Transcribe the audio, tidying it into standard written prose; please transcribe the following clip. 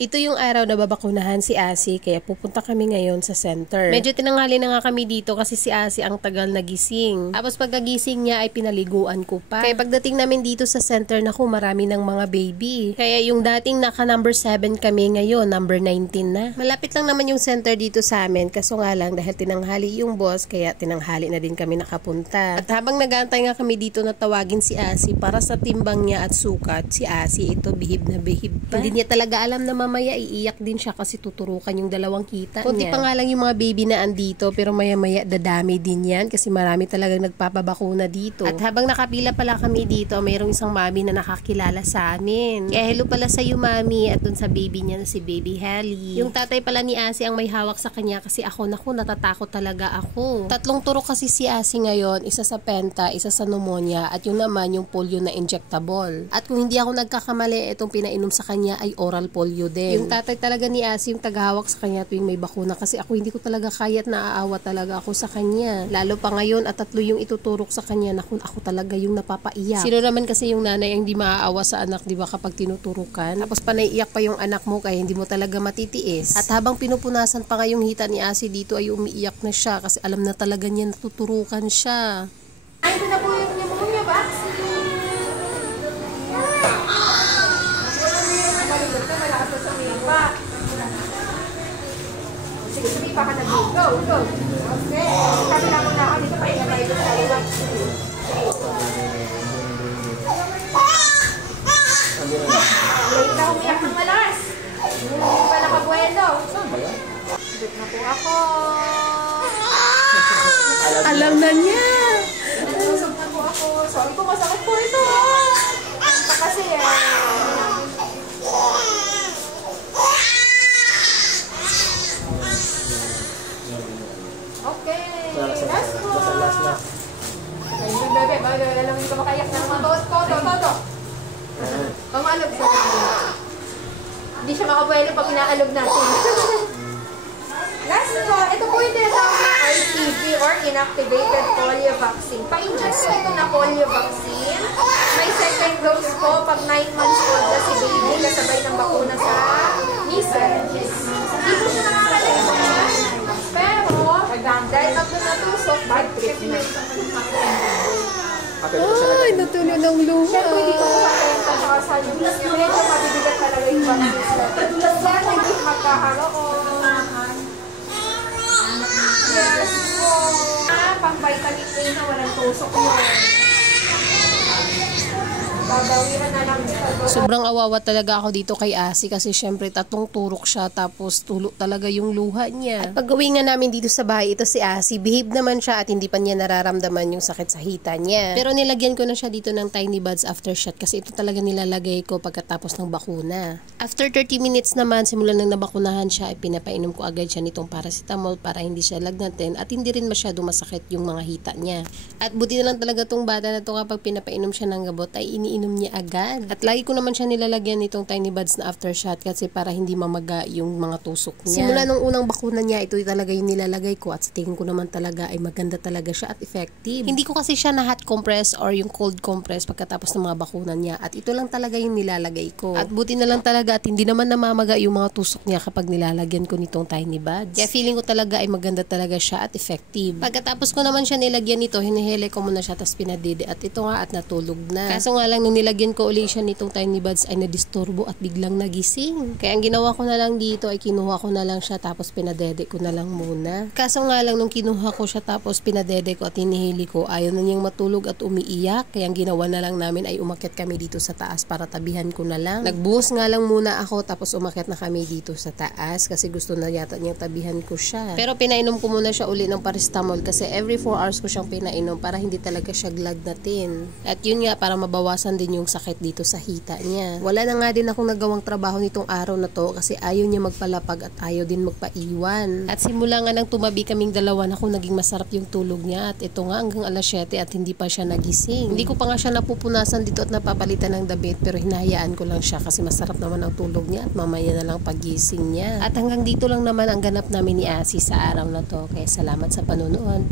Ito yung araw na babakunahan si Asi kaya pupunta kami ngayon sa center. Medyo tinanghali na nga kami dito kasi si Asi ang tagal nagising. Tapos pagkagising niya ay pinaliguan ko pa. Kaya pagdating namin dito sa center, naku, marami ng mga baby. Kaya yung dating naka number 7 kami ngayon, number 19 na. Malapit lang naman yung center dito sa amin, kaso nga lang dahil tinanghali yung boss kaya tinanghali na din kami nakapunta. At habang nag-aantay nga kami dito na tawagin si Asi para sa timbang niya at sukat, si Asi ito bihib na bihib pa. Hindi niya talaga alam na mamaya iiyak din siya kasi tuturukan yung dalawang kita niya. Kunti pa nga lang yung mga baby na andito pero maya-maya dadami din yan kasi marami talagang nagpapabakuna dito. At habang nakapila pala kami dito, mayroong isang mami na nakakilala sa amin. Kaya hello pala sa iyo, mami, at dun sa baby niya na si Baby Helly. Yung tatay pala ni Asi ang may hawak sa kanya kasi ako, naku, natatakot talaga ako. 3 turok kasi si Asi ngayon, isa sa penta, isa sa pneumonia, at yung naman yung polio na injectable. At kung hindi ako nagkakamali, itong pinainom sa kanya ay oral polio din. Yung tatay talaga ni Asi yung tagahawak sa kanya tuwing may bakuna kasi ako hindi ko talaga kaya at naaawa talaga ako sa kanya. Lalo pa ngayon at 3 yung ituturok sa kanya, naku, ako talaga yung napapaiyak. Sino naman kasi yung nanay ang di maaawa sa anak, di ba, kapag tinuturukan? Tapos panaiiyak pa yung anak mo kaya hindi mo talaga matitiis. At habang pinupunasan pa nga yung hita ni Asi dito ay umiiyak na siya kasi alam na talaga niya natuturukan siya. Ay, ito na po yung pneumonia vaccine. Malakas na sa mipa. Sige, sumipa ka na dito. Go, go. Okay. Sabi lang mo na ako, dito pa ilagay ko sa iwan. Late na umiyak ng malas. Hindi pa nakabuelo. Dito na po ako. Alam na niya. Nalusog na po ako. Sorry po, masakit po ito. Ito kasi okay. Last po. Okay, yung bebe. Alam mo, hindi ka makaiyak ng mga todo. Pangalog sa kanya. Hindi siya makabuelo pag inaalog natin. Last po, ito po yung tinatawag na IPV or Inactivated Polio Vaccine. Pa-inject po ito na polio vaccine. May second dose po pag 9 months old na si baby kasabay ng bakuna sa measles. Hindi po siya nakakalayo. Pero, dahil tatlo na tusok, bad trip na. Ay, natuloy ng luha. Siyempre, dito ko sa penta sa kasalyo. Medyo mabibigat talaga yung vaccine. Kaya hindi magkakaroon. Yes po. Pang vitamin A na walang tusok yun. Babawiran na lang dito. Sobrang awawa talaga ako dito kay Asi kasi syempre 3 turok siya tapos tulo talaga yung luha niya. At pag-uwi nga namin dito sa bahay, ito si Asi, behave naman siya at hindi pa niya nararamdaman yung sakit sa hita niya. Pero nilagyan ko na siya dito ng tiny buds after shot kasi ito talaga nilalagay ko pagkatapos ng bakuna. After 30 minutes naman, simula nang nabakunahan siya, ay pinapainom ko agad siya nitong paracetamol para hindi siya lagnatin at hindi rin masyado masakit yung mga hita niya. At buti na lang talaga tong bata na to kapag pinapainom siya ng gamot ay iniinom niya agad. At lagi ko naman siya nilalagyan nitong tiny buds na after shot kasi para hindi mamaga yung mga tusok niya. Simula nung unang bakuna niya, ito talaga yung nilalagay ko at sa tingin ko naman talaga ay maganda talaga siya at effective. Hindi ko kasi siya na hot compress or yung cold compress pagkatapos ng mga bakuna niya at ito lang talaga yung nilalagay ko. At buti na lang talaga at hindi naman namamaga yung mga tusok niya kapag nilalagyan ko nitong tiny buds. Kaya feeling ko talaga ay maganda talaga siya at effective. Pagkatapos ko naman siya nilagyan nito, hinihele ko muna siya tapos pinadede at ito nga at natulog na. Kaso nga lang nung nilagyan ko ulit siya nitong tiny buds ay nadisturbo at biglang nagising. Kaya ang ginawa ko na lang dito ay kinuha ko na lang siya tapos pinadede ko na lang muna. Kaso nga lang nung kinuha ko siya tapos pinadede ko at hinihili ko, ayaw na niyang matulog at umiiyak. Kaya ang ginawa na lang namin ay umakyat kami dito sa taas para tabihan ko na lang. Nagbuhos nga lang muna ako tapos umakyat na kami dito sa taas kasi gusto na yata niyang tabihan ko siya. Pero pinainom ko muna siya uli ng paracetamol kasi every 4 hours ko siyang pinainom para hindi talaga siya glagnatin. At yun nga para mabawasan din yung sakit dito sa hita niya. Wala na nga din akong nagawang trabaho nitong araw na to kasi ayaw niya magpalapag at ayaw din magpaiwan. At simula nga nang tumabi kaming dalawa, naku, naging masarap yung tulog niya at ito nga hanggang alas 7 at hindi pa siya nagising. Hindi ko pa nga siya napupunasan dito at napapalitan ng damit pero hinahayaan ko lang siya kasi masarap naman ang tulog niya at mamaya na lang pagising niya. At hanggang dito lang naman ang ganap namin ni Asi sa araw na to. Kaya salamat sa panonood.